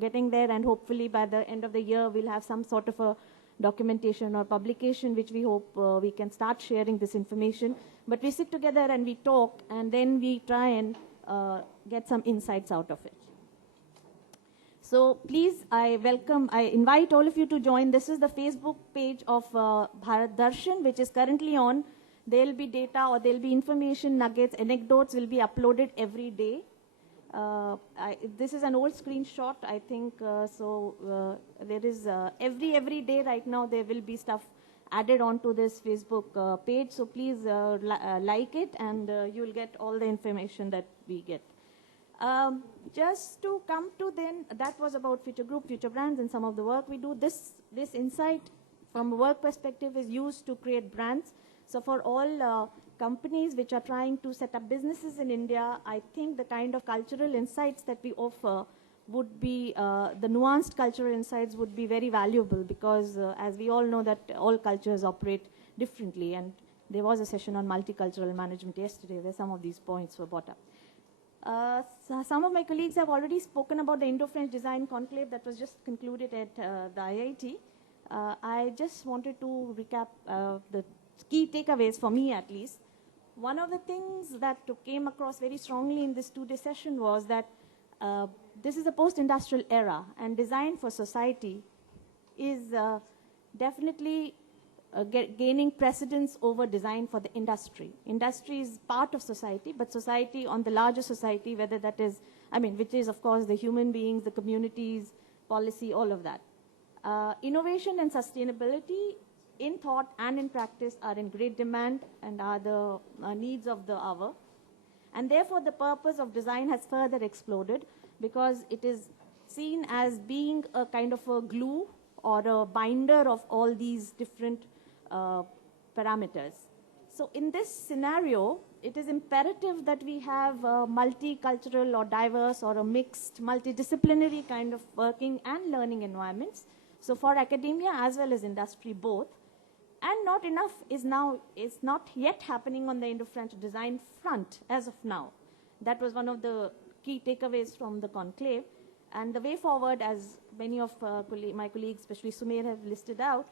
getting there, and hopefully by the end of the year we'll have some sort of a documentation or publication which we hope we can start sharing this information. But we sit together and we talk, and then we try and get some insights out of it. So please, I invite all of you to join. This is the Facebook page of Bharat Darshan, which is currently on. There will be data, or there will be information, nuggets, anecdotes will be uploaded every day. This is an old screenshot, I think, there is every day right now there will be stuff added onto this Facebook page, so please like it, and you'll get all the information that we get. Just to come to then, that was about Future Group, Future Brands, and some of the work we do. This insight from a work perspective is used to create brands. So for all companies which are trying to set up businesses in India, I think the kind of cultural insights that we offer would be, the nuanced cultural insights would be very valuable, because as we all know that all cultures operate differently, and there was a session on multicultural management yesterday where some of these points were brought up. So some of my colleagues have already spoken about the Indo-French Design Conclave that was just concluded at the IIT. I just wanted to recap the key takeaways for me, at least. One of the things that came across very strongly in this two-day session was that this is a post-industrial era, and design for society is definitely gaining precedence over design for the industry. Industry is part of society, but society on the larger society, whether that is, which is of course the human beings, the communities, policy, all of that. Innovation and sustainability in thought and in practice are in great demand and are the needs of the hour. And therefore the purpose of design has further exploded, because it is seen as being a kind of a glue or a binder of all these different parameters. So in this scenario, it is imperative that we have a multicultural or diverse or a mixed, multidisciplinary kind of working and learning environments. So for academia as well as industry both. And not enough is not yet happening on the Indo-French design front as of now. That was one of the key takeaways from the conclave. And the way forward, as many of my colleagues, especially Sumer, have listed out,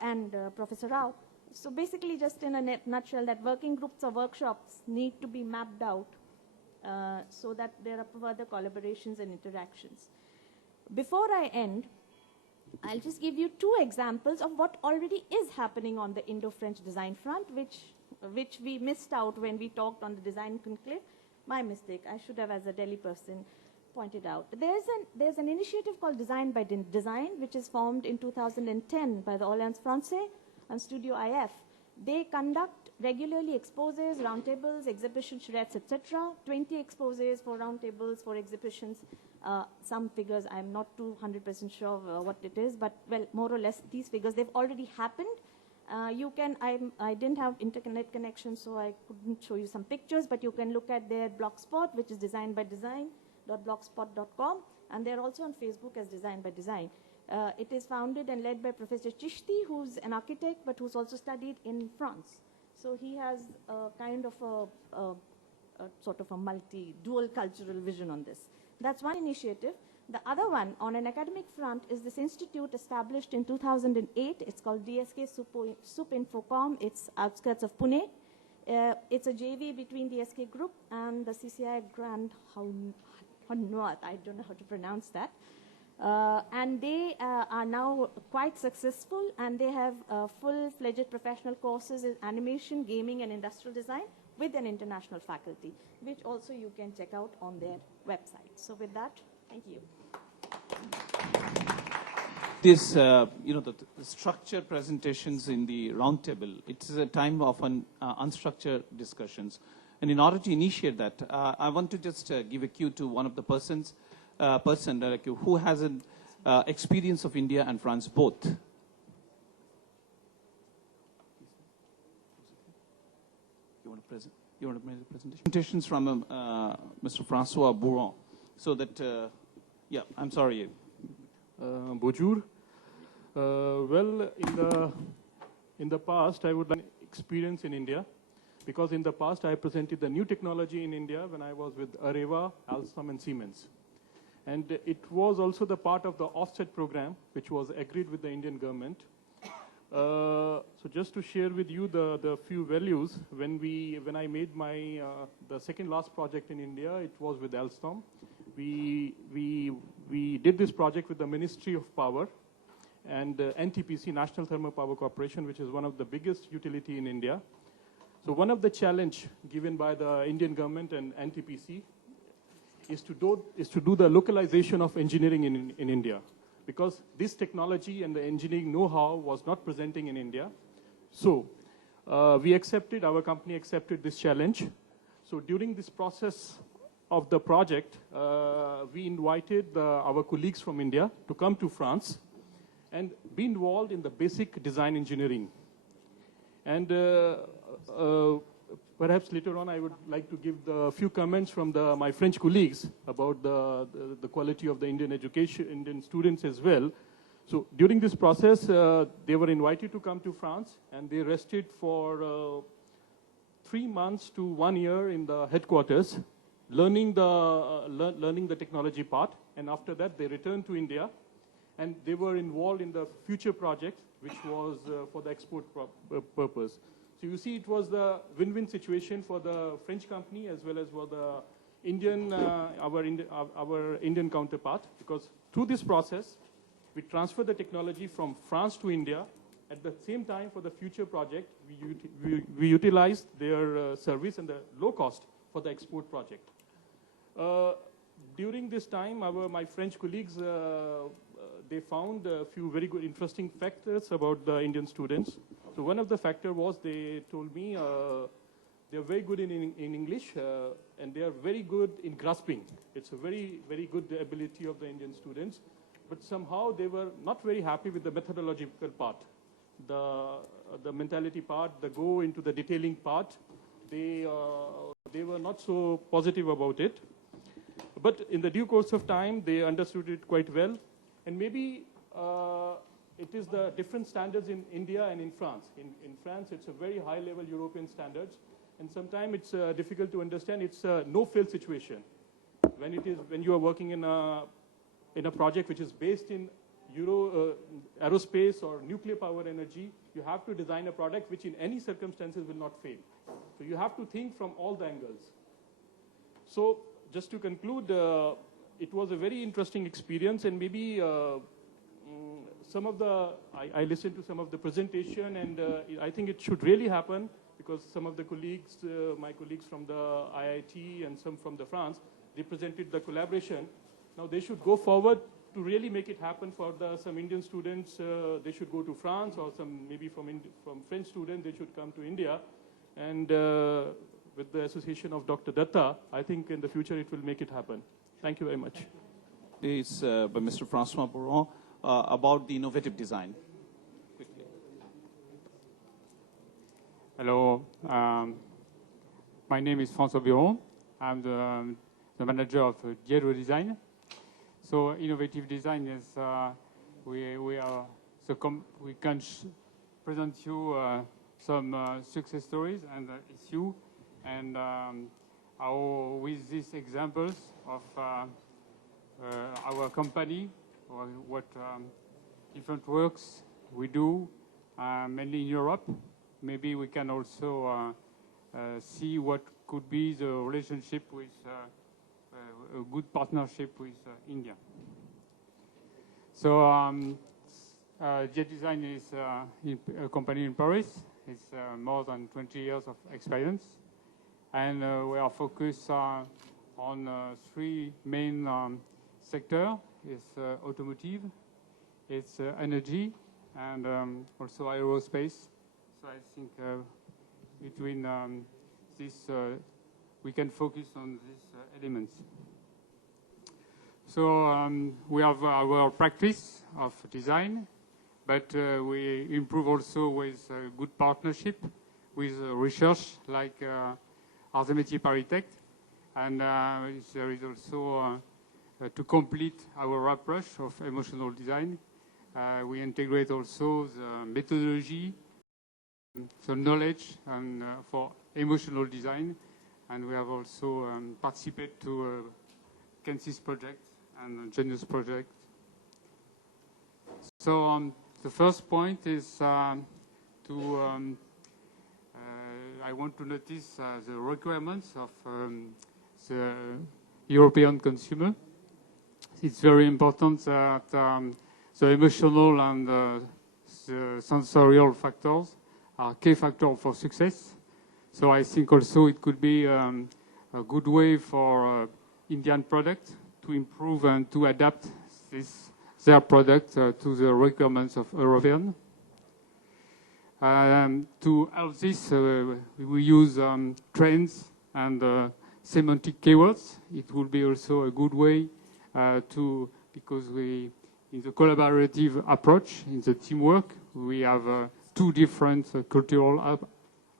and Professor Rao. So basically, just in a nutshell, that working groups or workshops need to be mapped out so that there are further collaborations and interactions. Before I end, I'll just give you two examples of what already is happening on the Indo-French design front, which we missed out when we talked on the design conclave. My mistake. I should have, as a Delhi person, pointed out. There's an initiative called Design by Design, which is formed in 2010 by the Alliance Française and Studio IF. They conduct regularly exposes, roundtables, exhibition charrettes, etc. 20 exposes, 4 roundtables, 4 exhibitions. Some figures, I'm not 200% sure what it is, but well, more or less these figures, they've already happened. I didn't have internet connection, so I couldn't show you some pictures, but you can look at their blogspot, which is designbydesign.blogspot.com, and they're also on Facebook as Design by Design. It is founded and led by Professor Chishti, who's an architect, but who's also studied in France. So he has a kind of a sort of a dual cultural vision on this. That's one initiative. The other one, on an academic front, is this institute established in 2008. It's called DSK Sup Infocom. It's outskirts of Pune. It's a JV between the SK Group and the CCI Grand Hanwat. I don't know how to pronounce that. And they are now quite successful, and they have full-fledged professional courses in animation, gaming, and industrial design with an international faculty, which also you can check out on their website. So with that, thank you. This, the structured presentations in the roundtable, it's a time of unstructured discussions. And in order to initiate that, I want to just give a cue to one of the person like you, who has an experience of India and France both. You want to make a presentation? Presentations from Mr. Francois Bourron. So that, yeah, I'm sorry. Bonjour. Well, in the past, I would like experience in India, because in the past I presented the new technology in India when I was with Areva, Alstom, and Siemens. And it was also the part of the offset program, which was agreed with the Indian government. So just to share with you the few values, when I made my the second last project in India, it was with Alstom. We did this project with the Ministry of Power and NTPC, National Thermal Power Corporation, which is one of the biggest utility in India. So one of the challenge given by the Indian government and NTPC is to do the localization of engineering in India, because this technology and the engineering know-how was not presenting in India. So our company accepted this challenge. So during this process of the project, we invited our colleagues from India to come to France and be involved in the basic design engineering. And perhaps later on I would like to give a few comments from my French colleagues about the quality of the Indian education, Indian students as well. So during this process, they were invited to come to France, and they rested for 3 months to 1 year in the headquarters, learning the technology part. And after that, they returned to India, and they were involved in the future project, which was for the export purpose. So you see, it was the win-win situation for the French company as well as for the Indian, our Indian counterpart, because through this process, we transfer the technology from France to India. At the same time, for the future project, we utilized their service and the low cost for the export project. During this time, my French colleagues, they found a few very good, interesting factors about the Indian students. So one of the factors was, they told me they're very good in English, and they are very good in grasping. It's a very, very good ability of the Indian students. But somehow they were not very happy with the methodological part, the mentality part, the go into the detailing part. They were not so positive about it. But in the due course of time, they understood it quite well. And maybe it is the different standards in India and in France. In France, it's a very high-level European standards. And sometimes it's difficult to understand. It's a no-fail situation. When you are working in a project which is based in aerospace or nuclear power energy, you have to design a product which in any circumstances will not fail. So you have to think from all the angles. So just to conclude, it was a very interesting experience, and maybe I listened to some of the presentation, and I think it should really happen, because some of the colleagues, my colleagues from the IIT and some from the France, they presented the collaboration. Now they should go forward to really make it happen for some Indian students. They should go to France, or maybe from French students, they should come to India. And with the association of Dr. Datta, I think in the future it will make it happen. Thank you very much. Is by Mr. Francois Boron about the innovative design. Quickly. Hello, my name is François Biron. I'm the manager of Diero Design. So innovative design is we can present you some success stories and issue, and with these examples of our company, or what different works we do, mainly in Europe. Maybe we can also see what could be the relationship with a good partnership with India. So Jet Design is a company in Paris. It's more than 20 years of experience. And we are focused on 3 main sectors. It's automotive, it's energy, and also aerospace. So I think between this, we can focus on these elements. So we have our practice of design, but we improve also with good partnership with research like Arts et Métiers Paris-Tech, and there is also to complete our approach of emotional design. We integrate also the methodology, the knowledge, and for emotional design, and we have also participated to Kansas project and genius project. So the first point is I want to notice the requirements of the European consumer. It's very important that the emotional and the sensorial factors are key factors for success. So I think also it could be a good way for Indian product to improve and to adapt their product to the requirements of European. To help this, we use trends and semantic keywords. It will be also a good way because in the collaborative approach, in the teamwork, we have two different cultural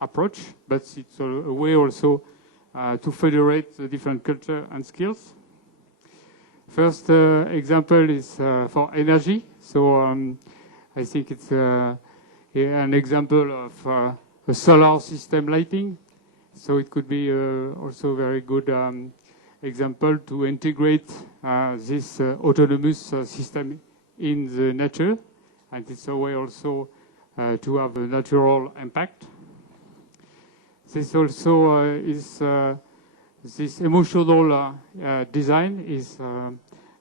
approach, but it's a way also to federate the different culture and skills. First example is for energy. So I think it's an example of a solar system lighting. So it could be also a very good example to integrate this autonomous system in the nature. And it's a way also to have a natural impact. This also is this emotional design is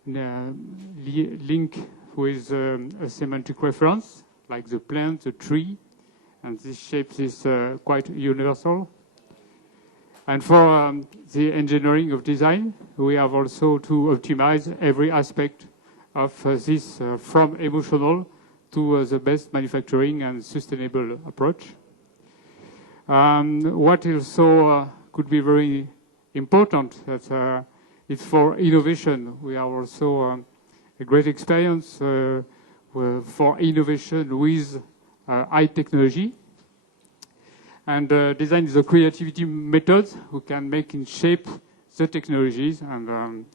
linked with a semantic reference, like the plant, the tree, and this shape is quite universal. And for the engineering of design, we have also to optimize every aspect of this from emotional to the best manufacturing and sustainable approach. What also could be very important is for innovation. We have also a great experience for innovation with high technology. And design is a creativity method who can make in shape the technologies. And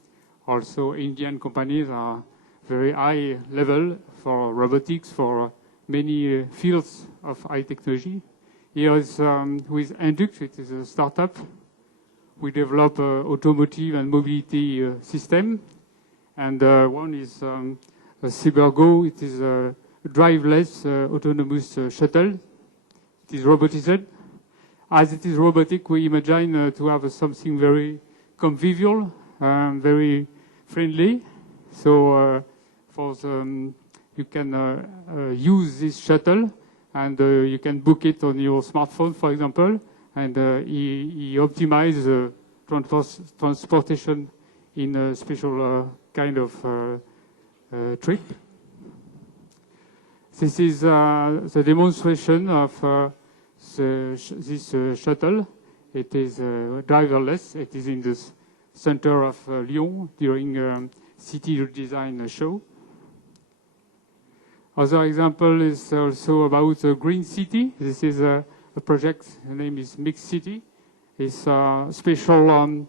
also Indian companies are very high level for robotics, for many fields of high technology. Here is with Induct, it is a startup. We develop automotive and mobility system. And one is a CyberGo. It is a driveless autonomous shuttle. It is robotized. As it is robotic, we imagine to have something very convivial, very friendly. So you can use this shuttle, and you can book it on your smartphone, for example, and he optimizes transportation in a special kind of trip. This is the demonstration of this shuttle. It is driverless. It is in the center of Lyon during city design show. Other example is also about a green city. This is a project. The name is Mixed City. It's a special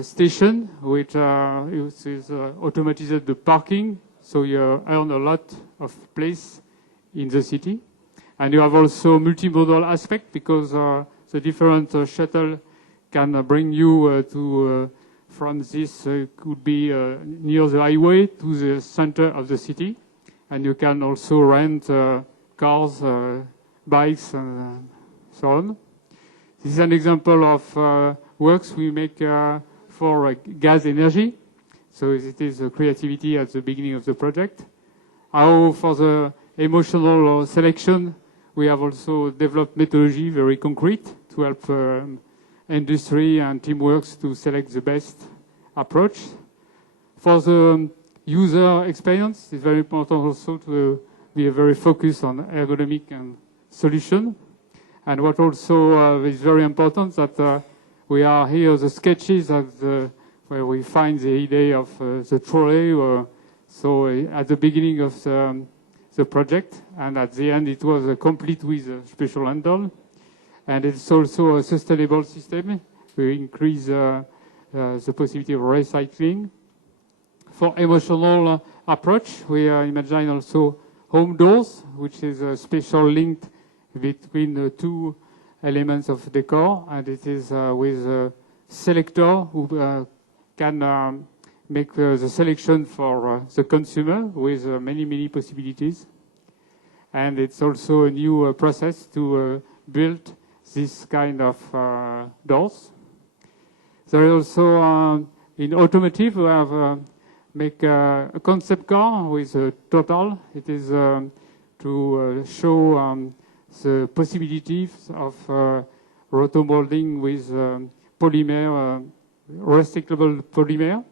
station which is automated the parking, so you earn a lot of place in the city. And you have also multimodal aspect because the different shuttle can bring you from this could be near the highway to the center of the city. And you can also rent cars, bikes, and so on. This is an example of works we make for gas energy. So it is creativity at the beginning of the project. How for the emotional selection, we have also developed methodology, very concrete, to help industry and teamworks to select the best approach. For the user experience, it's very important also to be very focused on ergonomic and solution. And what also is very important that we are here the sketches of where we find the idea of the trolley. So at the beginning of the project, and at the end it was complete with a special handle. And it's also a sustainable system. We increase the possibility of recycling. For emotional approach, we imagine also home doors, which is a special link between the two elements of decor, and it is with a selector who can make the selection for the consumer with many possibilities. And it's also a new process to build this kind of doors. There is also in automotive we have make a concept car with a Total. It is to show the possibilities of rotomolding with polymer, recyclable polymer.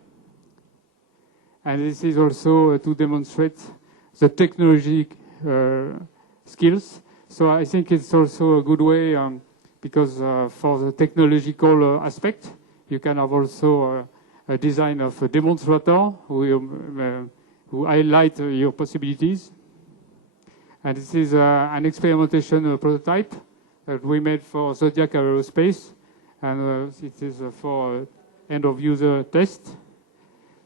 And this is also to demonstrate the technology skills. So I think it's also a good way because for the technological aspect, you can have also a design of a demonstrator who highlight your possibilities. And this is an experimentation prototype that we made for Zodiac Aerospace, and it is for end-of-user test.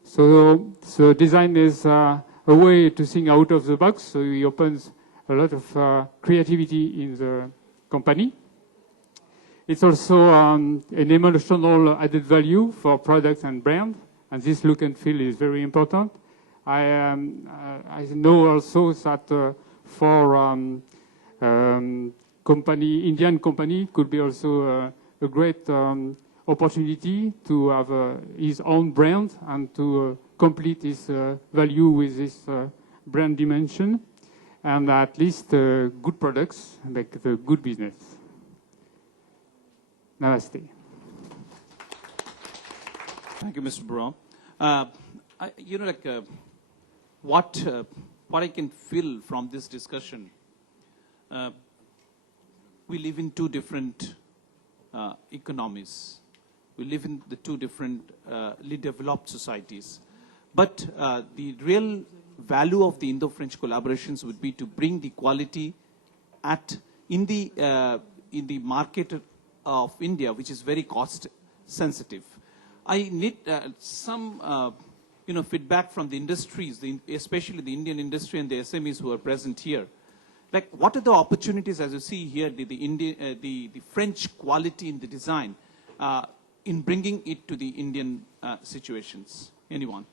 So the design is a way to think out of the box, so it opens a lot of creativity in the company. It's also an emotional added value for products and brand, and this look and feel is very important. I know also that for Indian company could be also a great opportunity to have his own brand and to complete his value with this brand dimension, and at least good products make the good business. Namaste. Thank you, Mr. Brown. What I can feel from this discussion, we live in two different economies. We live in the two differently developed societies. But the real value of the Indo-French collaborations would be to bring the quality in the market of India, which is very cost sensitive. I need some feedback from the industries, especially the Indian industry and the SMEs who are present here. Like, what are the opportunities, as you see here, the French quality in the design, in bringing it to the Indian situations? Anyone?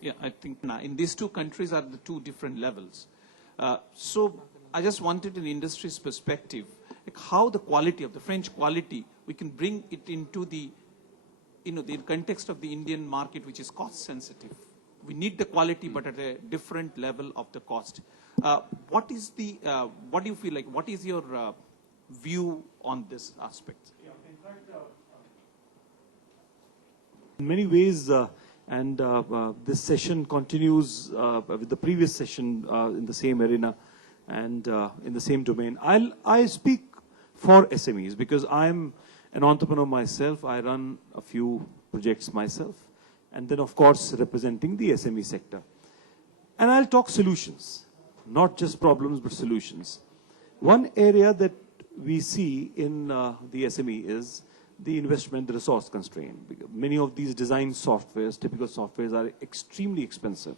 Yeah, I think in these two countries are the two different levels. So I just wanted an industry's perspective, like how the quality of the French quality, we can bring it into the context of the Indian market, which is cost sensitive. We need the quality, but at a different level of the cost. What do you feel like? What is your view on this aspect? Yeah, in fact, in many ways, this session continues with the previous session in the same arena and in the same domain. I speak for SMEs because I'm an entrepreneur myself. I run a few projects myself, and then of course representing the SME sector. And I'll talk solutions, not just problems but solutions. One area that we see in the SME is the investment resource constraint. Many of these design softwares, typical softwares, are extremely expensive.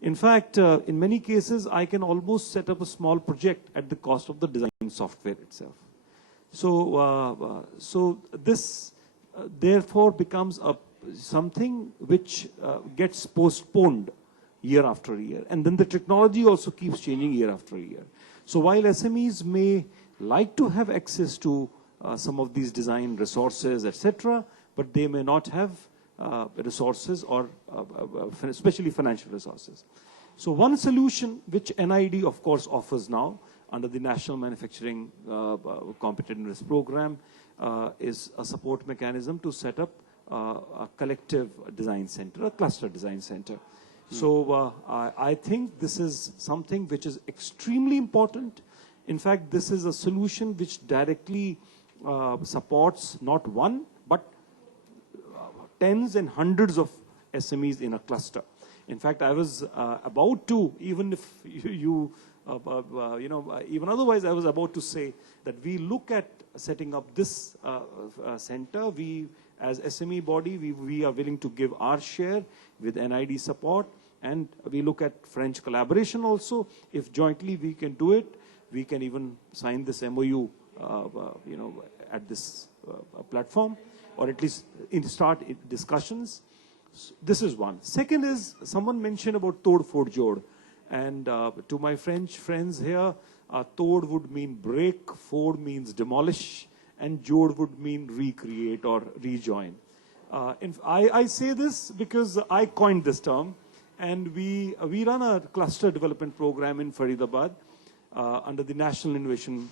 In fact, in many cases, I can almost set up a small project at the cost of the design software itself. So this therefore becomes something which gets postponed year after year. And then the technology also keeps changing year after year. So while SMEs may like to have access to some of these design resources, etc., but they may not have resources or especially financial resources. So one solution which NID of course offers now under the National Manufacturing Competitiveness Program is a support mechanism to set up a collective design center, a cluster design center. So I think this is something which is extremely important. In fact, this is a solution which directly supports not one, but tens and hundreds of SMEs in a cluster. In fact, I was about to, even if even otherwise, I was about to say that we look at setting up this center. We, as SME body, we are willing to give our share with NID support, and we look at French collaboration also. If jointly we can do it, we can even sign this MOU, at this platform, or at least start discussions. This is one. Second is, someone mentioned about Tod Ford Jod. And to my French friends here, Tod would mean break, Ford means demolish, and Jod would mean recreate or rejoin. I say this because I coined this term, and we run a cluster development program in Faridabad under the National Innovation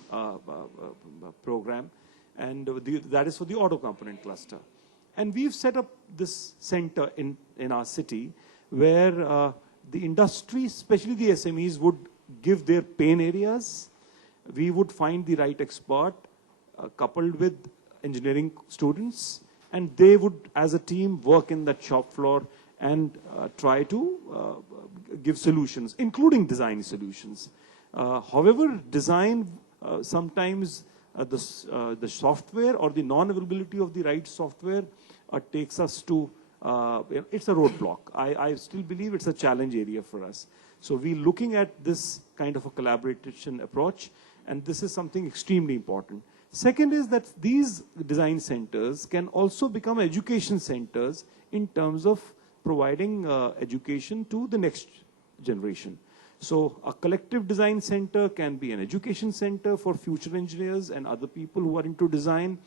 Program, and that is for the auto component cluster. And we've set up this center in our city where the industry, especially the SMEs, would give their pain areas. We would find the right expert coupled with engineering students, and they would, as a team, work in that shop floor and try to give solutions, including design solutions. However, design sometimes the software or the non-availability of the right software takes us to, it's a roadblock. I still believe it's a challenge area for us. So we're looking at this kind of a collaboration approach, and this is something extremely important. Second is that these design centers can also become education centers in terms of providing education to the next generation. So a collective design center can be an education center for future engineers and other people who are into design.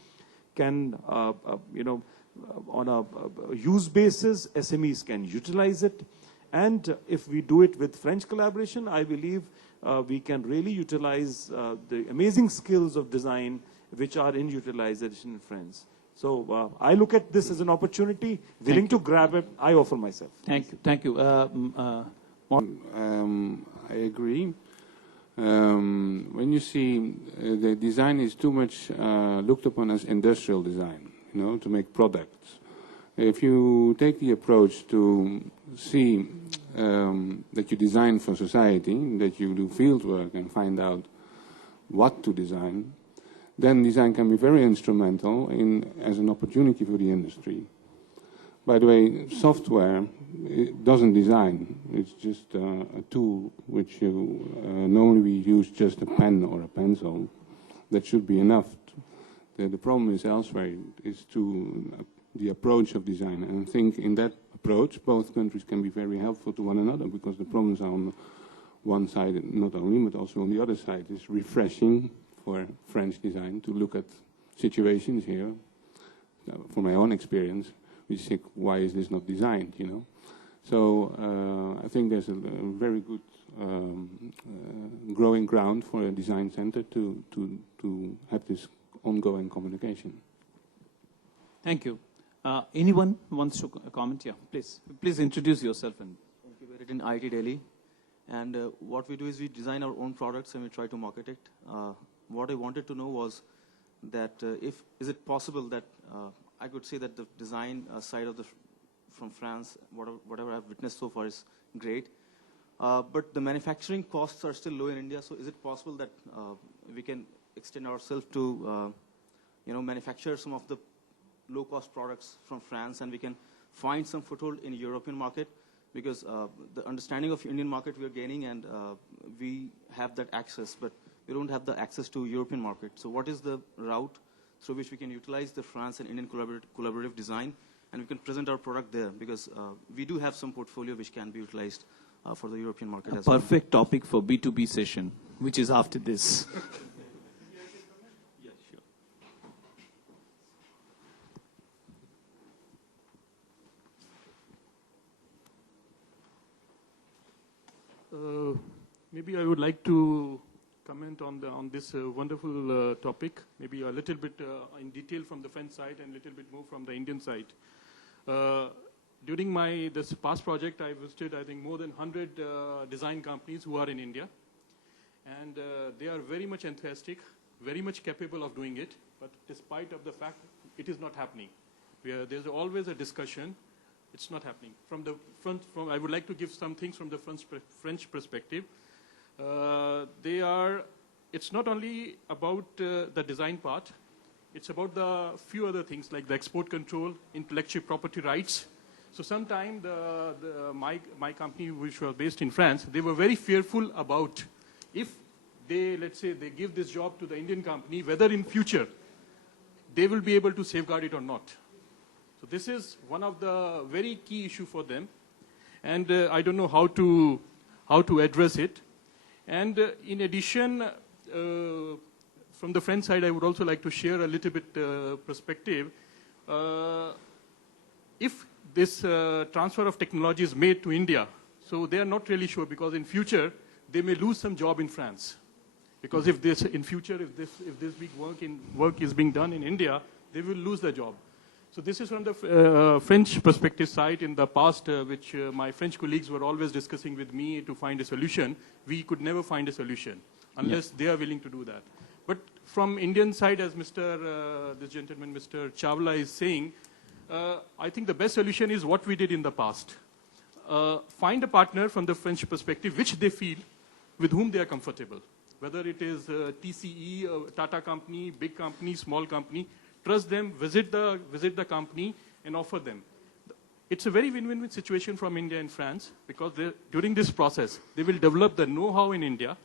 Can, on a use basis, SMEs can utilize it. And if we do it with French collaboration, I believe we can really utilize the amazing skills of design which are in utilization in France. So I look at this as an opportunity, willing to grab it. I offer myself. Thank you. Thank you. I agree. When you see the design is too much looked upon as industrial design, to make products. If you take the approach to see that you design for society, that you do field work and find out what to design, then design can be very instrumental as an opportunity for the industry. By the way, software, it doesn't design. It's just a tool which you normally use just a pen or a pencil. That should be enough. The problem is elsewhere, is to the approach of design. And I think in that approach, both countries can be very helpful to one another, because the problems are on one side not only, but also on the other side. It's refreshing for French design to look at situations here, from my own experience, we think, why is this not designed, So I think there's a very good growing ground for a design center to have this ongoing communication. Thank you. Anyone wants to comment? Yeah, please. Please introduce yourself. Thank you. We're in IT Delhi. And what we do is we design our own products and we try to market it. What I wanted to know was that is it possible that I could say that the design side of from France, whatever I've witnessed so far is great. But the manufacturing costs are still low in India. So is it possible that we can extend ourselves to, manufacture some of the low-cost products from France, and we can find some foothold in European market? Because the understanding of Indian market we are gaining, and we have that access, but we don't have the access to European market. So what is the route through which we can utilize the France and Indian collaborative design, and we can present our product there? Because we do have some portfolio which can be utilized for the European market as well. Perfect topic for B2B session, which is after this. Maybe I would like to comment on this wonderful topic, maybe a little bit in detail from the French side and a little bit more from the Indian side. During this past project, I visited, I think, more than 100 design companies who are in India. And they are very much enthusiastic, very much capable of doing it, but despite of the fact it is not happening. There's always a discussion. It's not happening. I would like to give some things from the French perspective. It's not only about the design part, it's about the few other things like the export control, intellectual property rights. So sometime my company, which was based in France, they were very fearful about if they, let's say, they give this job to the Indian company, whether in future they will be able to safeguard it or not. So this is one of the very key issue for them, and I don't know how to address it. And in addition, from the French side, I would also like to share a little bit perspective. If this transfer of technology is made to India, so they are not really sure, because in future they may lose some job in France. Because if this in future, if this big work is being done in India, they will lose their job. So this is from the French perspective side. In the past, which my French colleagues were always discussing with me to find a solution, we could never find a solution unless they are willing to do that. But from Indian side, as this gentleman, Mr. Chawla, is saying, I think the best solution is what we did in the past. Find a partner from the French perspective, which they feel, with whom they are comfortable. Whether it is TCE, Tata company, big company, small company, trust them, visit the company, and offer them. It's a very win-win situation from India and France, because during this process, they will develop the know-how in India,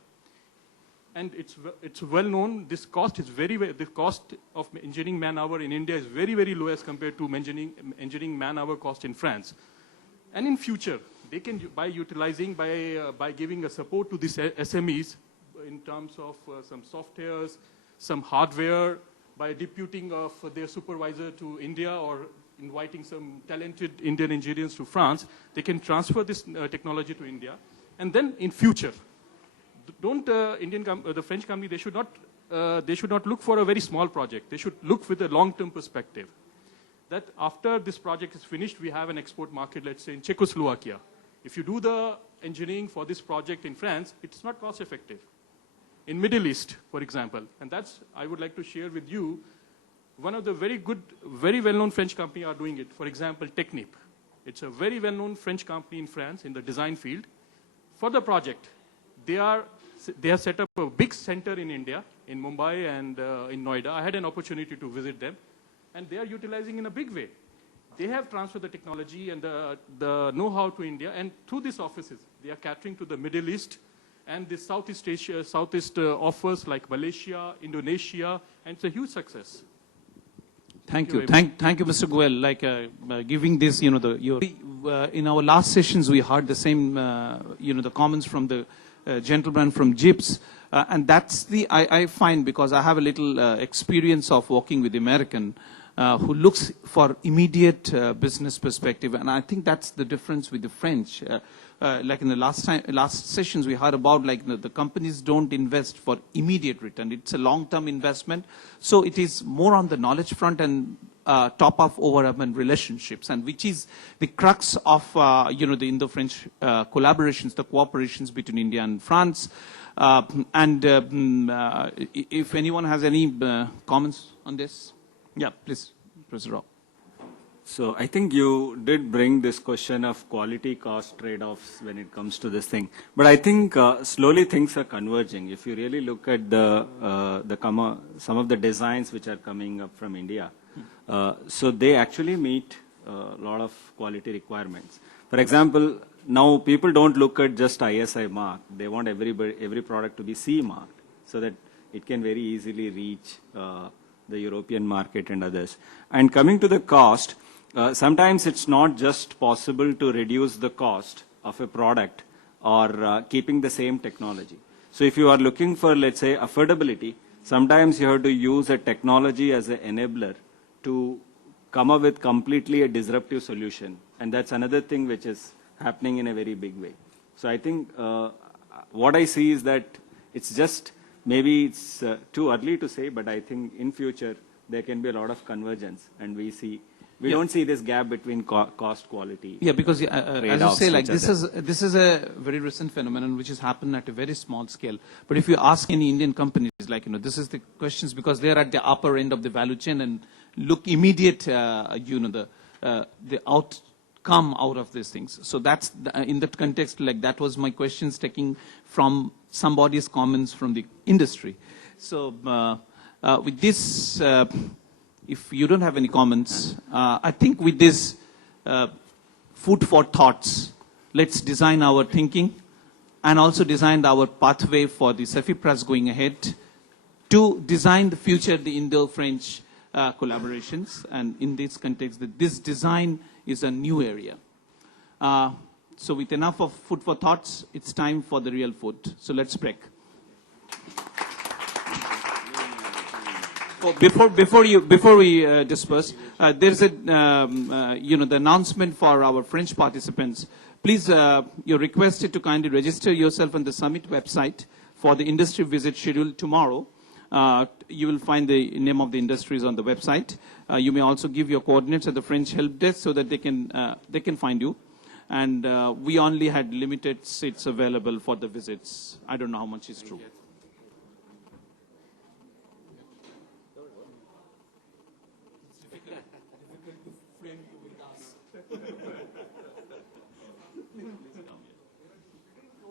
and it's well known. This cost is the cost of engineering man-hour in India is very, very low as compared to engineering man-hour cost in France. And in future, they can, by giving a support to these SMEs in terms of some softwares, some hardware, by deputing of their supervisor to India or inviting some talented Indian engineers to France, they can transfer this technology to India. And then in future, the French company, they should not look for a very small project. They should look with a long-term perspective. That after this project is finished, we have an export market, let's say in Czechoslovakia. If you do the engineering for this project in France, it's not cost effective. In Middle East, for example, and that's, I would like to share with you, one of the very good, very well-known French company are doing it. For example, Technip. It's a very well-known French company in France in the design field. For the project, they have set up a big center in India, in Mumbai and in Noida. I had an opportunity to visit them, and they are utilizing in a big way. They have transferred the technology and the know-how to India, and through these offices, they are catering to the Middle East and the Southeast Asia, Southeast offers like Malaysia, Indonesia, and it's a huge success. Thank you, Mr. Goel. Like giving this, in our last sessions we heard the same, the comments from the gentleman from JIPS, and that's I find, because I have a little experience of working with the American, who looks for immediate business perspective, and I think that's the difference with the French. Like in the last sessions we heard about, like the companies don't invest for immediate return. It's a long-term investment. So it is more on the knowledge front and top of over-urban relationships, and which is the crux of the Indo-French collaborations, the cooperations between India and France. If anyone has any comments on this, yeah, please, Professor Rao. So I think you did bring this question of quality cost trade-offs when it comes to this thing. But I think slowly things are converging. If you really look at some of the designs which are coming up from India, so they actually meet a lot of quality requirements. For example, now people don't look at just ISI mark. They want every product to be CE marked, so that it can very easily reach the European market and others. And coming to the cost, sometimes it's not just possible to reduce the cost of a product or keeping the same technology. So if you are looking for, let's say, affordability, sometimes you have to use a technology as an enabler to come up with completely a disruptive solution. And that's another thing which is happening in a very big way. So I think what I see is that it's just, maybe it's too early to say, but I think in future there can be a lot of convergence, and we don't see this gap between cost quality. Yeah, because as you say, like this is a very recent phenomenon which has happened at a very small scale. But if you ask any Indian companies, like this is the questions, because they are at the upper end of the value chain and look immediate, the outcome out of these things. So that's in that context, like that was my questions taking from somebody's comments from the industry. So with this. If you don't have any comments, I think with this food for thoughts, let's design our thinking and also designed our pathway for the CEFI Press going ahead to design the future, the Indo-French collaborations. And in this context, this design is a new area. So with enough of food for thoughts, it's time for the real food. So let's break. Oh, before we disperse, there's a the announcement for our French participants. Please, you're requested to kindly register yourself on the summit website for the industry visit scheduled tomorrow. You will find the name of the industries on the website. You may also give your coordinates at the French help desk so that they can find you. And we only had limited seats available for the visits. I don't know how much is true.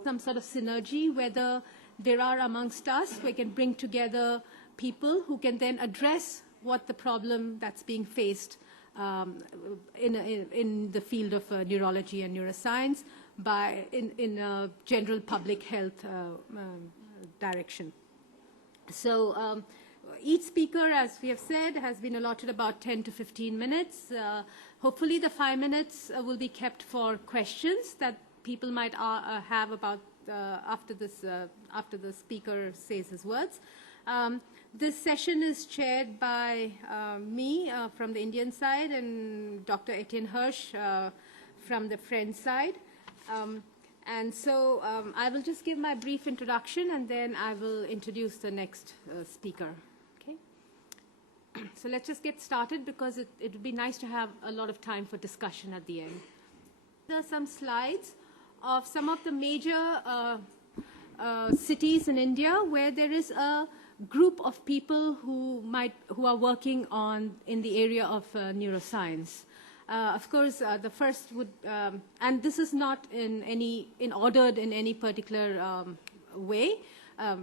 Some sort of synergy, whether there are amongst us, we can bring together people who can then address what the problem that's being faced in the field of neurology and neuroscience in a general public health direction. So each speaker, as we have said, has been allotted about 10 to 15 minutes. Hopefully the 5 minutes will be kept for questions that people might have about after the speaker says his words. This session is chaired by me from the Indian side and Dr. Etienne Hirsh from the French side. And so I will just give my brief introduction and then I will introduce the next speaker. Okay? So let's just get started because it would be nice to have a lot of time for discussion at the end. There are some slides of some of the major cities in India where there is a group of people who are working in the area of neuroscience. Of course, the first would, and this is not ordered in any particular way.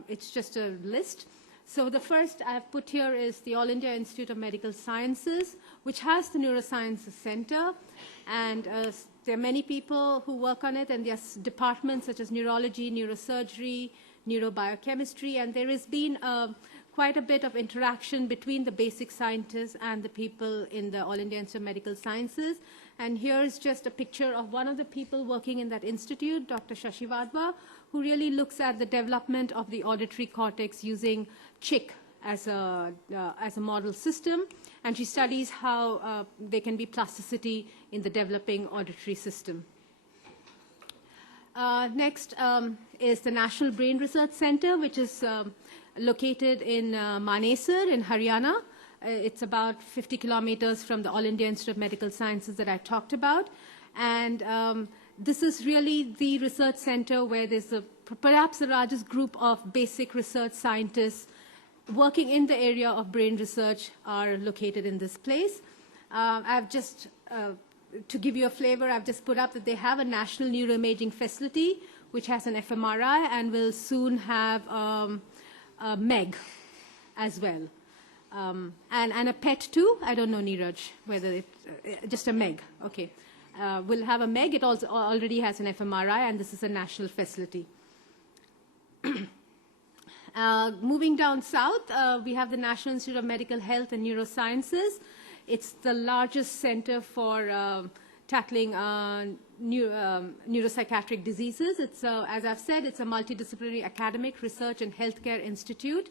It's just a list. So the first I've put here is the All India Institute of Medical Sciences, which has the Neurosciences Center, and there are many people who work on it, and there's departments such as neurology, neurosurgery, neurobiochemistry, and there has been quite a bit of interaction between the basic scientists and the people in the All India Institute of Medical Sciences. And here's just a picture of one of the people working in that institute, Dr. Shashi Vadva, who really looks at the development of the auditory cortex using CHIC as a model system, and she studies how there can be plasticity in the developing auditory system. Next is the National Brain Research Center, which is located in Manesar in Haryana. It's about 50 kilometers from the All India Institute of Medical Sciences that I talked about. And this is really the research center where there's perhaps the largest group of basic research scientists working in the area of brain research are located in this place. I've just, to give you a flavor, I've just put up that they have a national neuroimaging facility which has an fMRI and will soon have a MEG as well. And a PET too. I don't know, Neeraj, whether it's just a MEG. Okay. We'll have a MEG. It also already has an fMRI, and this is a national facility. Moving down south, we have the National Institute of Medical Health and Neurosciences. It's the largest center for tackling neuropsychiatric diseases. It's, as I've said, it's a multidisciplinary academic research and healthcare institute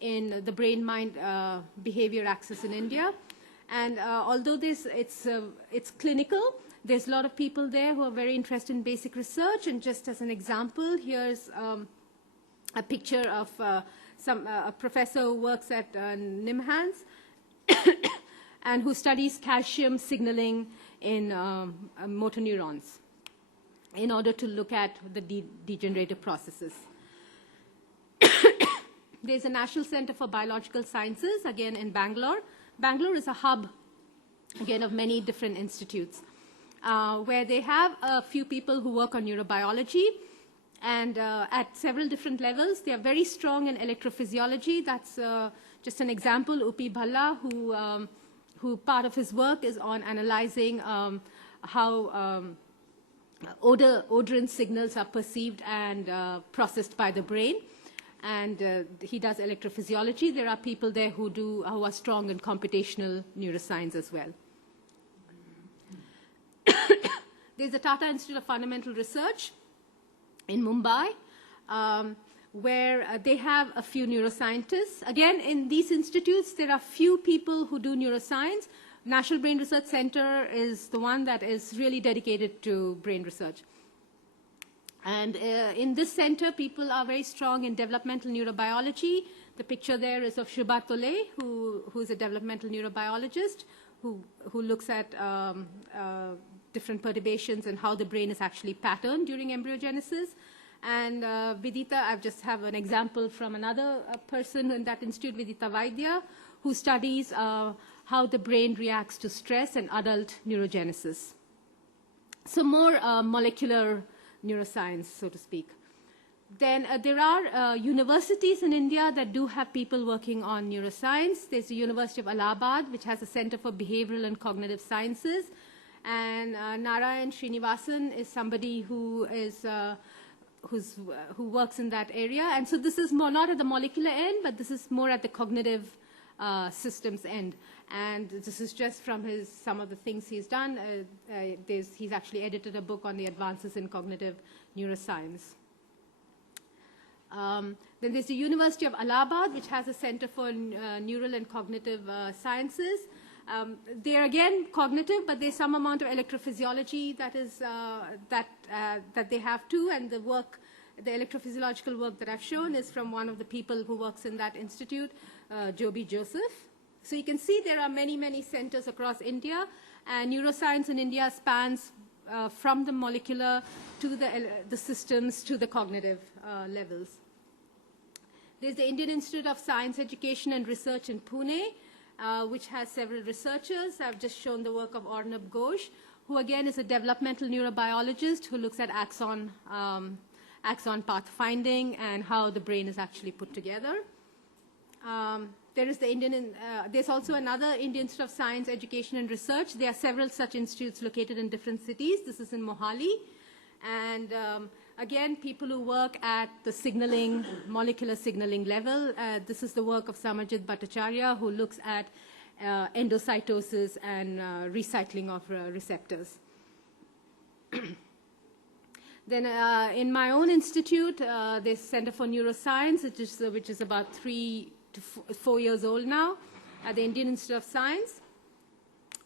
in the brain-mind behavior axis in India. And although it's clinical, there's a lot of people there who are very interested in basic research. And just as an example, here's a picture of a professor who works at NIMHANS and who studies calcium signaling in motor neurons in order to look at the degenerative processes. There's a National Center for Biological Sciences, again in Bangalore. Bangalore is a hub, again, of many different institutes where they have a few people who work on neurobiology. And at several different levels, they are very strong in electrophysiology. That's just an example. Upi Bhalla, who part of his work is on analyzing how odorant signals are perceived and processed by the brain. And he does electrophysiology. There are people there who are strong in computational neuroscience as well. There's the Tata Institute of Fundamental Research in Mumbai, where they have a few neuroscientists. Again, in these institutes, there are few people who do neuroscience. National Brain Research Center is the one that is really dedicated to brain research. And in this center, people are very strong in developmental neurobiology. The picture there is of Shubha Tole, who's a developmental neurobiologist who looks at different perturbations and how the brain is actually patterned during embryogenesis. And Vidita, I just have an example from another person in that institute, Vidita Vaidya, who studies how the brain reacts to stress and adult neurogenesis. So more molecular neuroscience, so to speak. Then there are universities in India that do have people working on neuroscience. There's the University of Allahabad, which has a Center for Behavioral and Cognitive Sciences. And Narayan Srinivasan is somebody who works in that area. And so this is more not at the molecular end, but this is more at the cognitive systems end. And this is just from some of the things he's done. He's actually edited a book on the advances in cognitive neuroscience. Then there's the University of Allahabad, which has a Center for Neural and Cognitive Sciences. They're again cognitive, but there's some amount of electrophysiology that is that they have too. And the electrophysiological work that I've shown is from one of the people who works in that institute, Joby Joseph. So you can see there are many, many centers across India, and neuroscience in India spans from the molecular to the systems to the cognitive levels. There's the Indian Institute of Science, Education and Research in Pune, which has several researchers. I've just shown the work of Arnab Ghosh, who again is a developmental neurobiologist who looks at axon path finding and how the brain is actually put together. There's also another Indian Institute of Science, Education and Research. There are several such institutes located in different cities. This is in Mohali. And again, people who work at the signaling, molecular signaling level. This is the work of Samarjit Bhattacharya, who looks at endocytosis and recycling of receptors. Then in my own institute, there's Center for Neuroscience, which is about 3 to 4 years old now, at the Indian Institute of Science.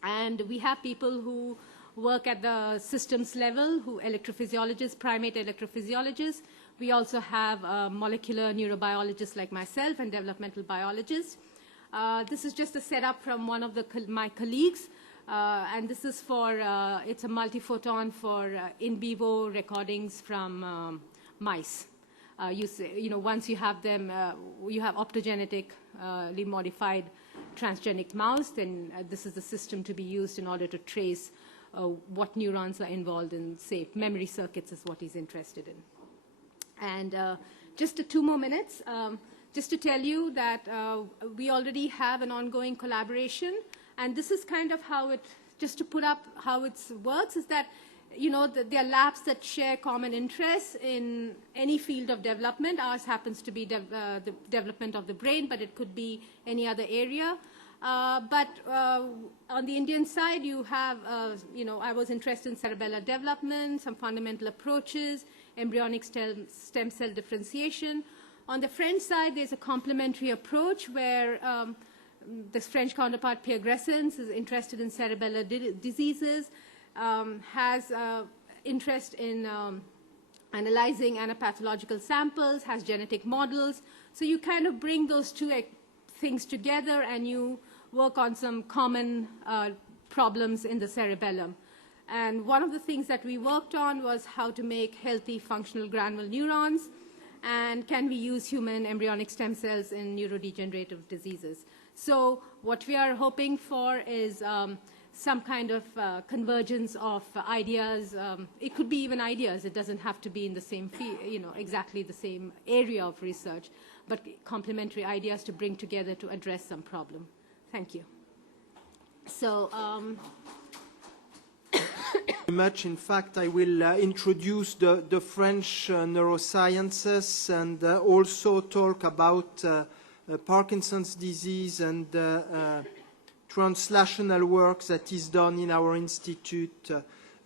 And we have people who work at the systems level, electrophysiologists, primate electrophysiologists. We also have molecular neurobiologists like myself and developmental biologists. This is just a setup from one of my colleagues. And this is it's a multiphoton for in vivo recordings from mice. Once you have them, you have optogenetically modified transgenic mouse, then this is the system to be used in order to trace what neurons are involved in, say, memory circuits is what he's interested in. And just 2 more minutes, just to tell you that we already have an ongoing collaboration. And this is kind of just to put up how it works, is that, there are labs that share common interests in any field of development. Ours happens to be the development of the brain, but it could be any other area. But on the Indian side, you have, I was interested in cerebellar development, some fundamental approaches, embryonic stem cell differentiation. On the French side, there's a complementary approach where this French counterpart, Pierre Gressens, is interested in cerebellar diseases, has interest in analyzing anapathological samples, has genetic models. So you kind of bring those two things together and you work on some common problems in the cerebellum. And one of the things that we worked on was how to make healthy functional granule neurons, and can we use human embryonic stem cells in neurodegenerative diseases. So what we are hoping for is some kind of convergence of ideas. It could be even ideas. It doesn't have to be in the same field, exactly the same area of research, but complementary ideas to bring together to address some problem. Thank you. So much. In fact, I will introduce the French neurosciences and also talk about Parkinson's disease and translational work that is done in our institute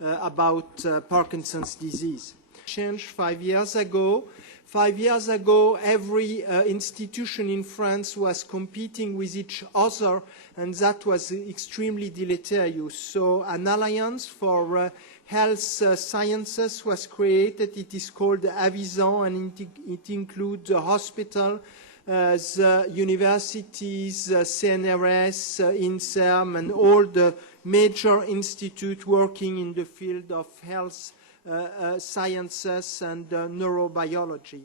about Parkinson's disease. Changed 5 years ago. 5 years ago, every institution in France was competing with each other, and that was extremely deleterious. So an alliance for health sciences was created. It is called Avizan, and it includes the hospital, the universities, CNRS, INSERM, and all the major institutes working in the field of health sciences and neurobiology.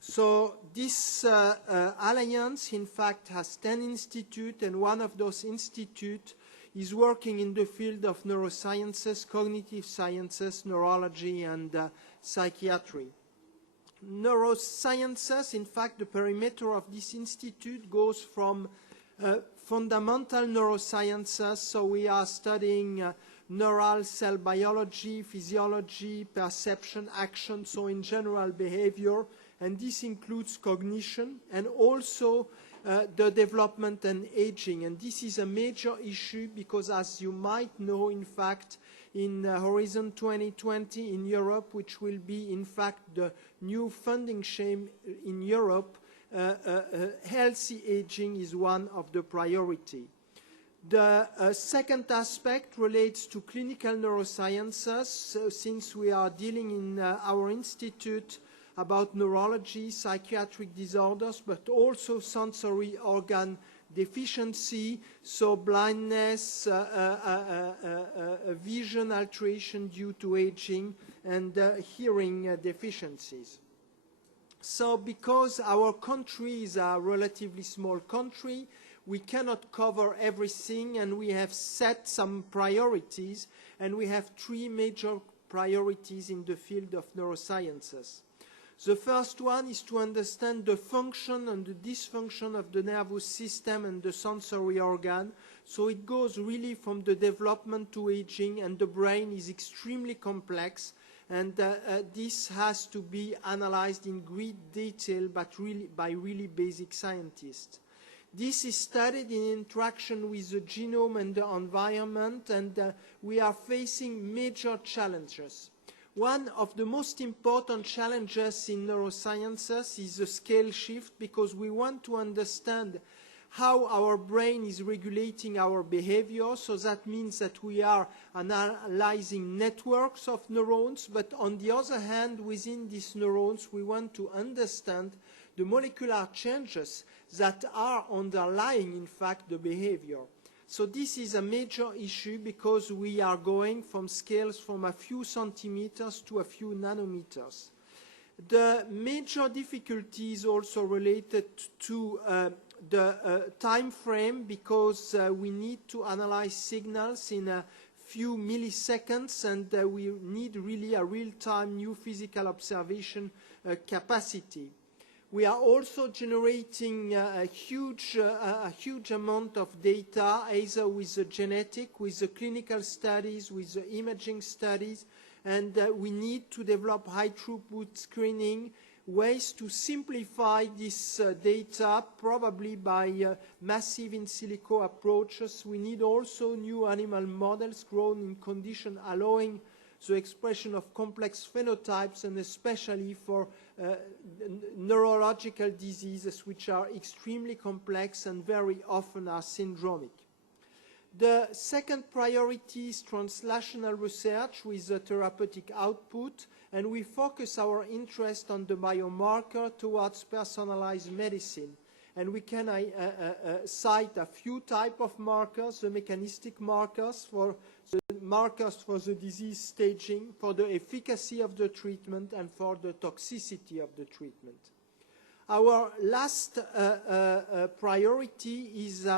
So this alliance, in fact, has 10 institutes, and one of those institutes is working in the field of neurosciences, cognitive sciences, neurology, and psychiatry. Neurosciences, in fact, the perimeter of this institute goes from fundamental neurosciences, so we are studying neural cell biology, physiology, perception, action, so in general behavior, and this includes cognition and also the development and aging. And this is a major issue because, as you might know, in fact, in Horizon 2020 in Europe, which will be in fact the new funding scheme in Europe, healthy aging is one of the priority. The second aspect relates to clinical neurosciences. So since we are dealing in our institute about neurology, psychiatric disorders, but also sensory organ deficiency, so blindness, vision alteration due to aging, and hearing deficiencies. So because our country is a relatively small country, we cannot cover everything, and we have set some priorities, and we have 3 major priorities in the field of neurosciences. The first one is to understand the function and the dysfunction of the nervous system and the sensory organ. So it goes really from the development to aging, and the brain is extremely complex, and this has to be analyzed in great detail, but really by really basic scientists. This is studied in interaction with the genome and the environment, and we are facing major challenges. One of the most important challenges in neurosciences is the scale shift, because we want to understand how our brain is regulating our behavior. So that means that we are analyzing networks of neurons, but on the other hand, within these neurons, we want to understand the molecular changes that are underlying, in fact, the behavior. So this is a major issue because we are going from scales from a few centimeters to a few nanometers. The major difficulty is also related to the time frame, because we need to analyze signals in a few milliseconds, and we need really a real-time new physical observation capacity. We are also generating a huge amount of data, either with the genetic, with the clinical studies, with the imaging studies, and we need to develop high-throughput screening, ways to simplify this data, probably by massive in silico approaches. We need also new animal models grown in conditions allowing the expression of complex phenotypes, and especially for neurological diseases which are extremely complex and very often are syndromic. The second priority is translational research with a therapeutic output, and we focus our interest on the biomarker towards personalized medicine. And we can cite a few types of markers, the mechanistic markers, for the markers for the disease staging, for the efficacy of the treatment, and for the toxicity of the treatment. Our last priority is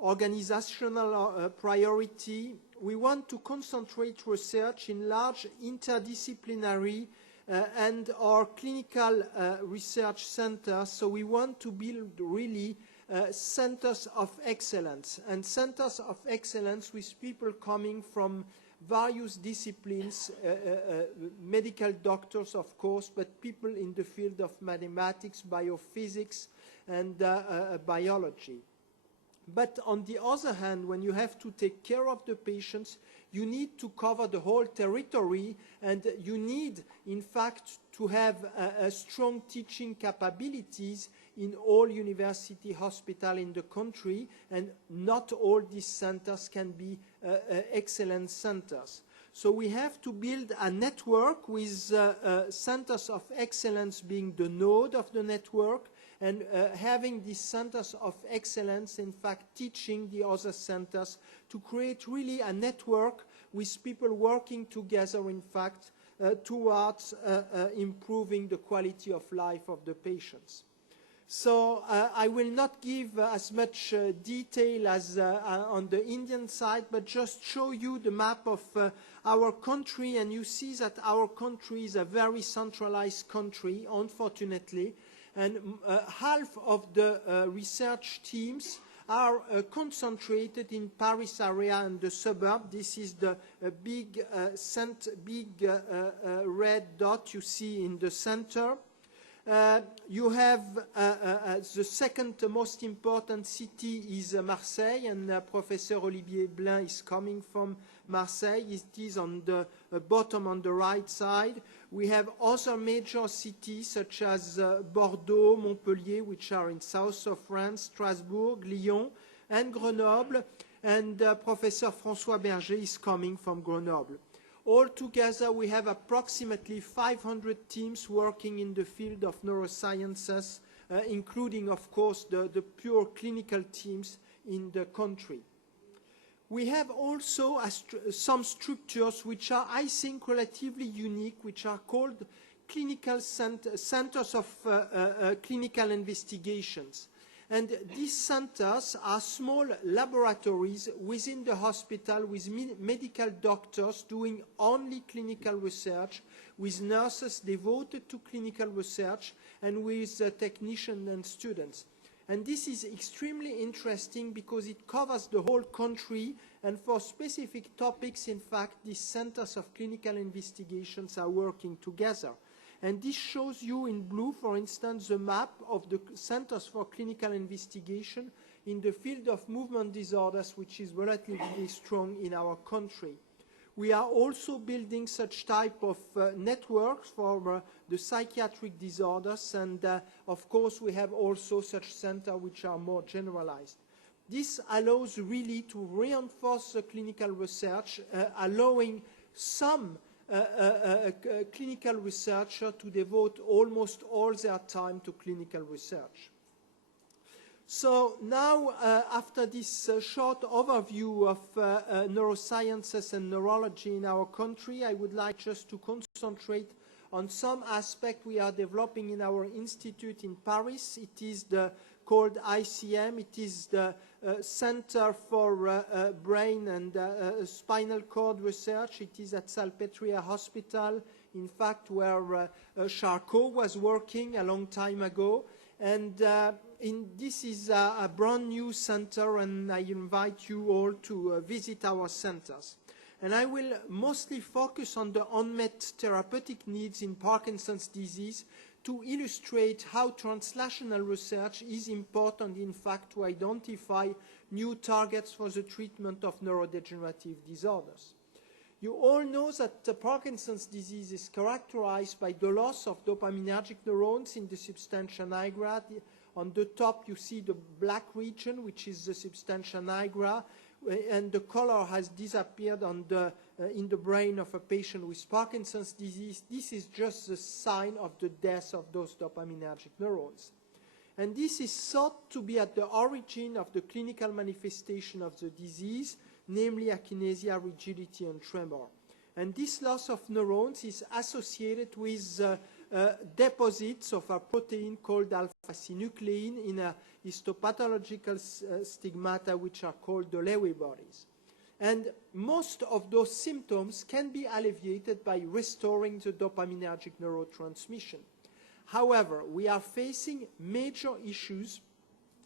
organizational priority. We want to concentrate research in large interdisciplinary and our clinical research centers. So we want to build really centers of excellence, and centers of excellence with people coming from various disciplines, medical doctors, of course, but people in the field of mathematics, biophysics, and biology. But on the other hand, when you have to take care of the patients, you need to cover the whole territory, and you need, in fact, to have strong teaching capabilities in all university hospitals in the country, and not all these centers can be excellent centers. So we have to build a network with centers of excellence being the node of the network, and having these centers of excellence, in fact, teaching the other centers to create really a network with people working together, in fact, towards improving the quality of life of the patients. So I will not give as much detail as on the Indian side, but just show you the map of our country, and you see that our country is a very centralized country, unfortunately, and half of the research teams are concentrated in Paris area and the suburb. This is the big red dot you see in the center. You have the second most important city is Marseille, and Professor Olivier Blin is coming from Marseille. It is on the bottom on the right side. We have other major cities such as Bordeaux, Montpellier, which are in south of France, Strasbourg, Lyon, and Grenoble. And Professor François Berger is coming from Grenoble. Altogether, we have approximately 500 teams working in the field of neurosciences, including, of course, the pure clinical teams in the country. We have also some structures which are, I think, relatively unique, which are called clinical centers of clinical investigations. And these centers are small laboratories within the hospital with medical doctors doing only clinical research, with nurses devoted to clinical research, and with technicians and students. And this is extremely interesting because it covers the whole country, and for specific topics, in fact, these centers of clinical investigations are working together. And this shows you in blue, for instance, the map of the Centers for Clinical Investigation in the field of movement disorders, which is relatively strong in our country. We are also building such type of networks for the psychiatric disorders, and of course we have also such centers which are more generalized. This allows really to reinforce the clinical research, allowing some clinical researchers to devote almost all their time to clinical research. So now, after this short overview of neurosciences and neurology in our country, I would like just to concentrate on some aspect we are developing in our institute in Paris. It is called ICM. It is the Center for Brain and Spinal Cord Research. It is at Salpêtrière Hospital, in fact, where Charcot was working a long time ago. And this is a brand new center, and I invite you all to visit our centers. And I will mostly focus on the unmet therapeutic needs in Parkinson's disease to illustrate how translational research is important, in fact, to identify new targets for the treatment of neurodegenerative disorders. You all know that Parkinson's disease is characterized by the loss of dopaminergic neurons in the substantia nigra. On the top, you see the black region, which is the substantia nigra, and the color has disappeared in the brain of a patient with Parkinson's disease. This is just the sign of the death of those dopaminergic neurons. And this is thought to be at the origin of the clinical manifestation of the disease, namely akinesia, rigidity, and tremor. And this loss of neurons is associated with deposits of a protein called alpha-synuclein in a histopathological stigmata, which are called the Lewy bodies. And most of those symptoms can be alleviated by restoring the dopaminergic neurotransmission. However, we are facing major issues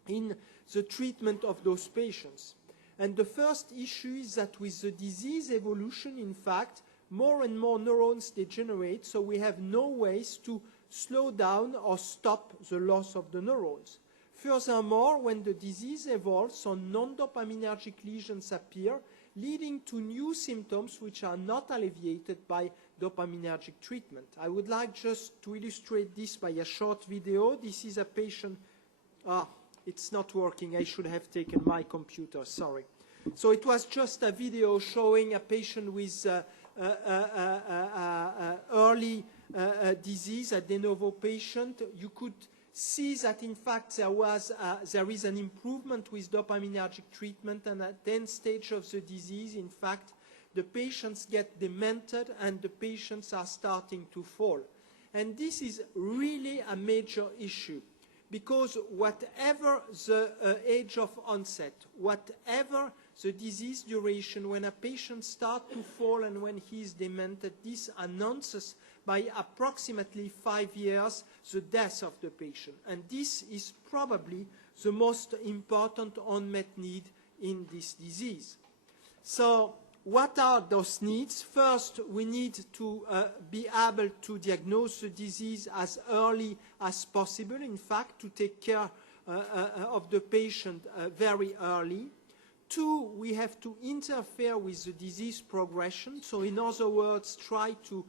in the treatment of those patients. And the first issue is that with the disease evolution, in fact, more and more neurons degenerate, so we have no ways to slow down or stop the loss of the neurons. Furthermore, when the disease evolves, some non-dopaminergic lesions appear, leading to new symptoms which are not alleviated by dopaminergic treatment. I would like just to illustrate this by a short video. This is a patient. It's not working. I should have taken my computer, sorry. So it was just a video showing a patient with early disease, a de novo patient. You could see that in fact there is an improvement with dopaminergic treatment, and at 10 stage of the disease, in fact, the patients get demented and the patients are starting to fall. And this is really a major issue, because whatever the age of onset, whatever the disease duration, when a patient starts to fall and when he is demented, this announces by approximately 5 years the death of the patient. And this is probably the most important unmet need in this disease. So what are those needs? First, we need to be able to diagnose the disease as early as possible, in fact, to take care of the patient very early. Two, we have to interfere with the disease progression. So in other words, try to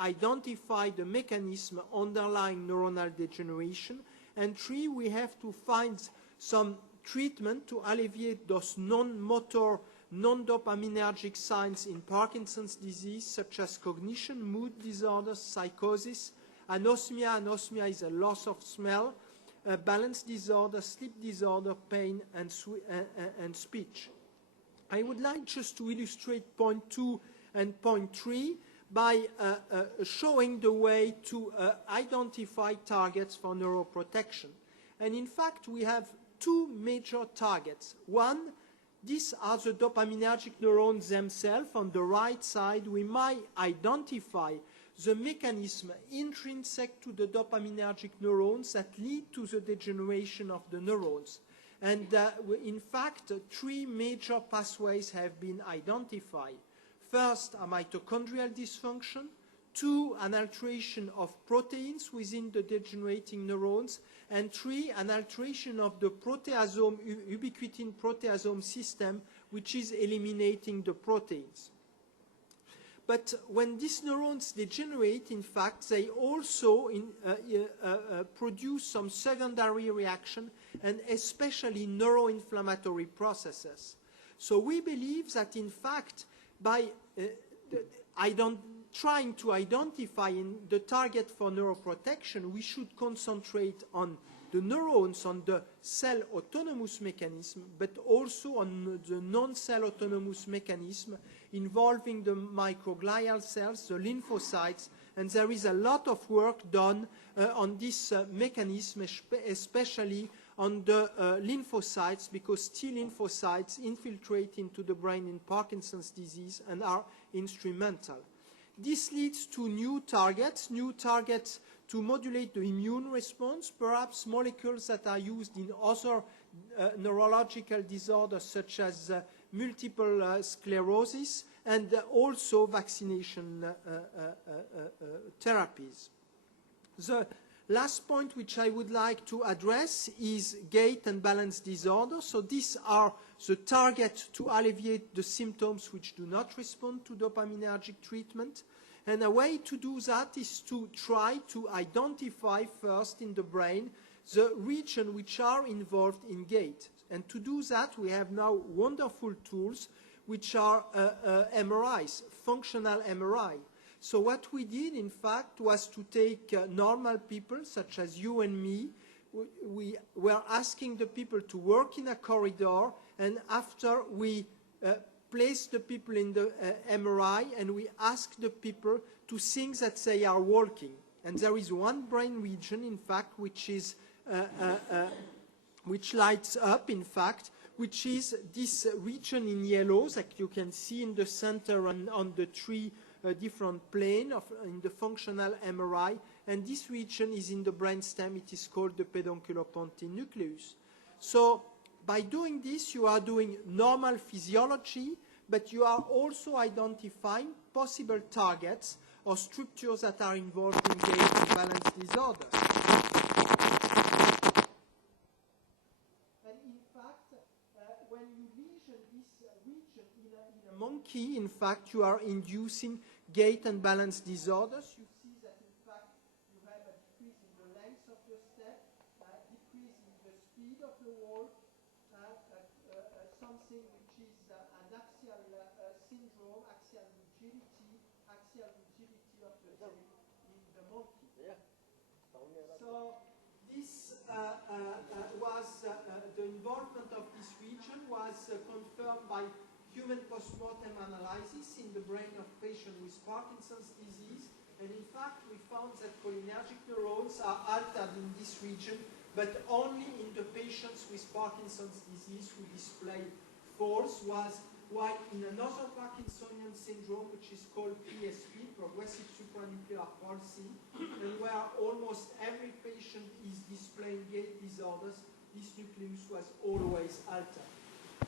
identify the mechanism underlying neuronal degeneration. And three, we have to find some treatment to alleviate those non-motor, non-dopaminergic signs in Parkinson's disease, such as cognition, mood disorders, psychosis, anosmia. Anosmia is a loss of smell, balance disorder, sleep disorder, pain, and speech. I would like just to illustrate point 2 and point 3 by showing the way to identify targets for neuroprotection. And in fact, we have two major targets. One, these are the dopaminergic neurons themselves. On the right side, we might identify the mechanism intrinsic to the dopaminergic neurons that lead to the degeneration of the neurons. And in fact, three major pathways have been identified. First, a mitochondrial dysfunction. Two, an alteration of proteins within the degenerating neurons. And three, an alteration of the proteasome, ubiquitin proteasome system, which is eliminating the proteins. But when these neurons degenerate, in fact, they also produce some secondary reaction, and especially neuroinflammatory processes. So we believe that, in fact, by trying to identify the target for neuroprotection, we should concentrate on the neurons, on the cell autonomous mechanism, but also on the non-cell autonomous mechanism involving the microglial cells, the lymphocytes, and there is a lot of work done on this mechanism, especially on the lymphocytes, because T lymphocytes infiltrate into the brain in Parkinson's disease and are instrumental. This leads to new targets to modulate the immune response, perhaps molecules that are used in other neurological disorders such as multiple sclerosis, and also vaccination therapies. The last point which I would like to address is gait and balance disorders. So these are the target to alleviate the symptoms which do not respond to dopaminergic treatment. And a way to do that is to try to identify first in the brain the regions which are involved in gait. And to do that, we have now wonderful tools which are MRIs, functional MRI. So what we did, in fact, was to take normal people, such as you and me. We were asking the people to work in a corridor, and after we placed the people in the MRI, and we asked the people to think that they are walking. And there is one brain region, in fact, which is which lights up, in fact, which is this region in yellow that you can see in the center and on the three different planes in the functional MRI. And this region is in the brainstem. It is called the pedunculopontine nucleus. So By doing this, you are doing normal physiology, but you are also identifying possible targets or structures that are involved in gait and balance disorders. And in fact, when you measure this region in a monkey, in fact, you are inducing gait and balance disorders. You see that, in fact, you have a decrease in the length of the step, decrease in the speed of the walk, something which is an axial syndrome, axial rigidity of the hip in the monkey. So this was the involvement of this region was confirmed by human postmortem analysis in the brain of patients with Parkinson's disease, and in fact we found that cholinergic neurons are altered in this region, but only in the patients with Parkinson's disease who display falls, while in another Parkinsonian syndrome, which is called PSP, progressive supranuclear palsy, and where almost every patient is displaying gait disorders, this nucleus was always altered.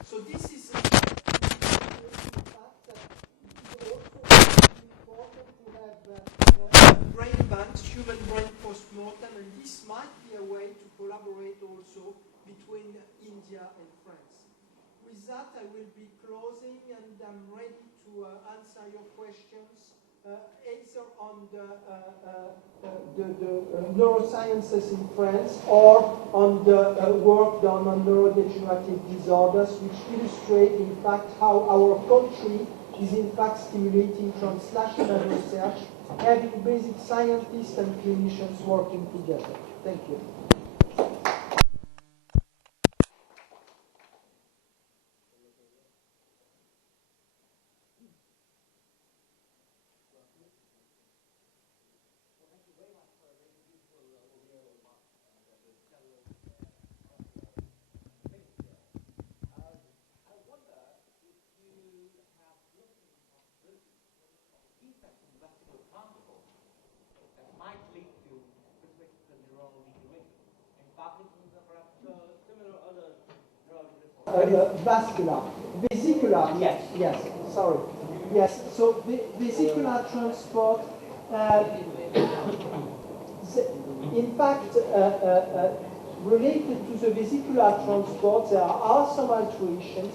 So this is in fact it is also important to have brain banks, human brain postmortem, and this might be a way to collaborate also between India and France. With that, I will be closing, and I'm ready to answer your questions, either on the neurosciences in France or on the work done on neurodegenerative disorders, which illustrate, in fact, how our country is, in fact, stimulating translational research, having basic scientists and clinicians working together. Thank you. Vascular. Vesicular, yes, sorry. Yes, so vesicular transport, in fact, related to the vesicular transport, there are some alterations,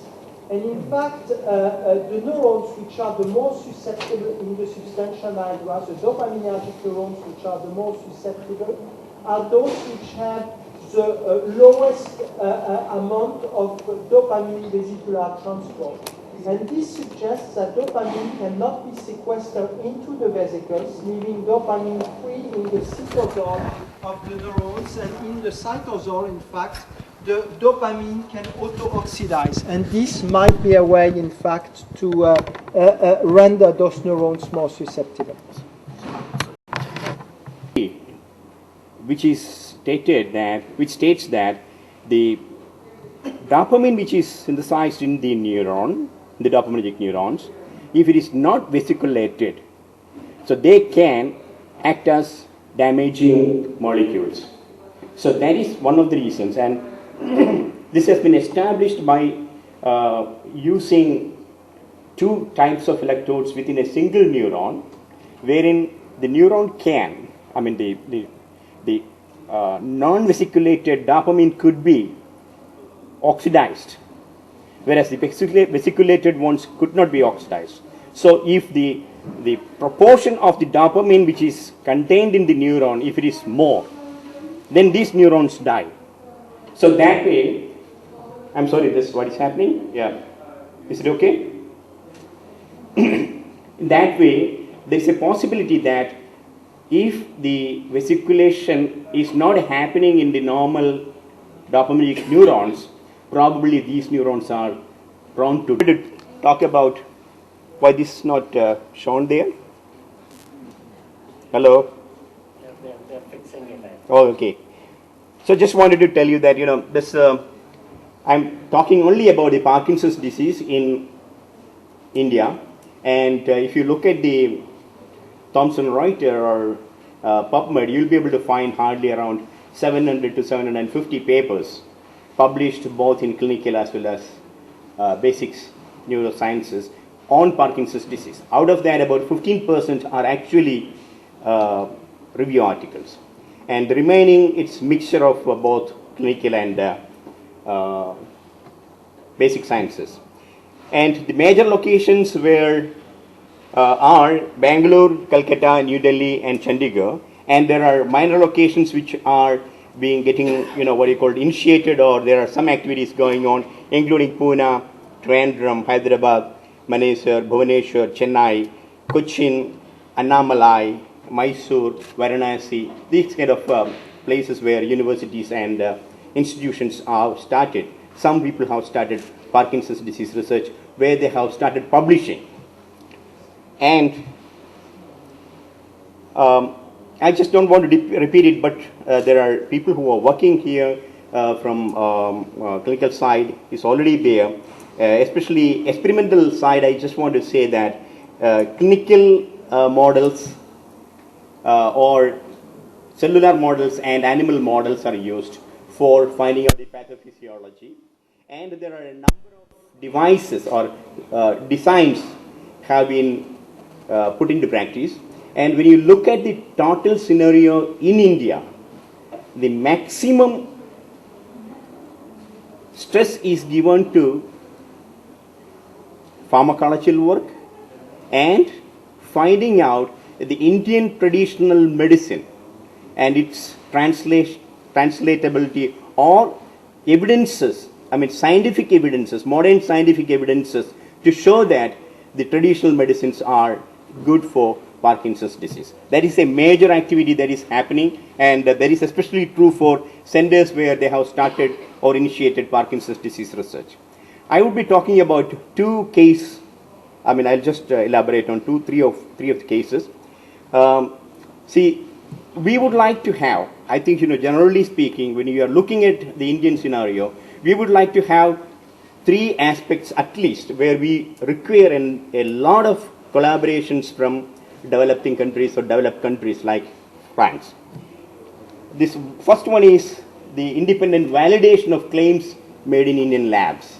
and in fact, the neurons which are the most susceptible in the substantia nigra, the dopaminergic neurons which are the most susceptible, are those which have the lowest amount of dopamine vesicular transport. And this suggests that dopamine cannot be sequestered into the vesicles, leaving dopamine free in the cytosol of the neurons, and in the cytosol, in fact, the dopamine can auto-oxidize. And this might be a way, in fact, to render those neurons more susceptible. Which states that the dopamine which is synthesized in the neuron, the dopaminergic neurons, if it is not vesiculated, so they can act as damaging molecules. So that is one of the reasons, and this has been established by using two types of electrodes within a single neuron, wherein the neuron can, the non-vesiculated dopamine could be oxidized, whereas the vesiculated ones could not be oxidized. So if the proportion of the dopamine which is contained in the neuron, if it is more, then these neurons die. So that way, I'm sorry, this is what is happening? Yeah. Is it okay? That way, there is a possibility that if the vesiculation is not happening in the normal dopaminergic neurons, probably these neurons are prone to talk about why this is not shown there. Hello? They're fixing it. Oh, okay. So just wanted to tell you that, this, I'm talking only about the Parkinson's disease in India. And if you look at the Thomson Reuters or PubMed, you'll be able to find hardly around 700 to 750 papers published both in clinical as well as basics neurosciences on Parkinson's disease. Out of that, about 15% are actually review articles. And the remaining, it's mixture of both clinical and basic sciences. And the major locations where are Bangalore, Calcutta, New Delhi, and Chandigarh. And there are minor locations which are getting, initiated, or there are some activities going on, including Pune, Trivandrum, Hyderabad, Manesar, Bhubaneswar, Chennai, Cochin, Annamalai, Mysore, Varanasi. These kind of places where universities and institutions have started. Some people have started Parkinson's disease research where they have started publishing. And I just don't want to repeat it, but there are people who are working here from clinical side is already there, especially experimental side. I just want to say that clinical models or cellular models and animal models are used for finding out the pathophysiology, and there are a number of devices or designs have been put into practice. And when you look at the total scenario in India, the maximum stress is given to pharmacological work and finding out the Indian traditional medicine and its translatability or evidences, scientific evidences, modern scientific evidences to show that the traditional medicines are good for Parkinson's disease. That is a major activity that is happening, and that is especially true for centers where they have started or initiated Parkinson's disease research. I will be talking about two cases. I'll just elaborate on three of the cases. See, we would like to have, I think, generally speaking, when you are looking at the Indian scenario, we would like to have three aspects at least where we require a lot of collaborations from developing countries or developed countries like France. This first one is the independent validation of claims made in Indian labs.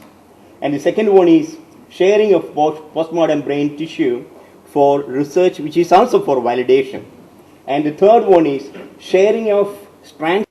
And the second one is sharing of postmortem brain tissue for research, which is also for validation. And the third one is sharing of strand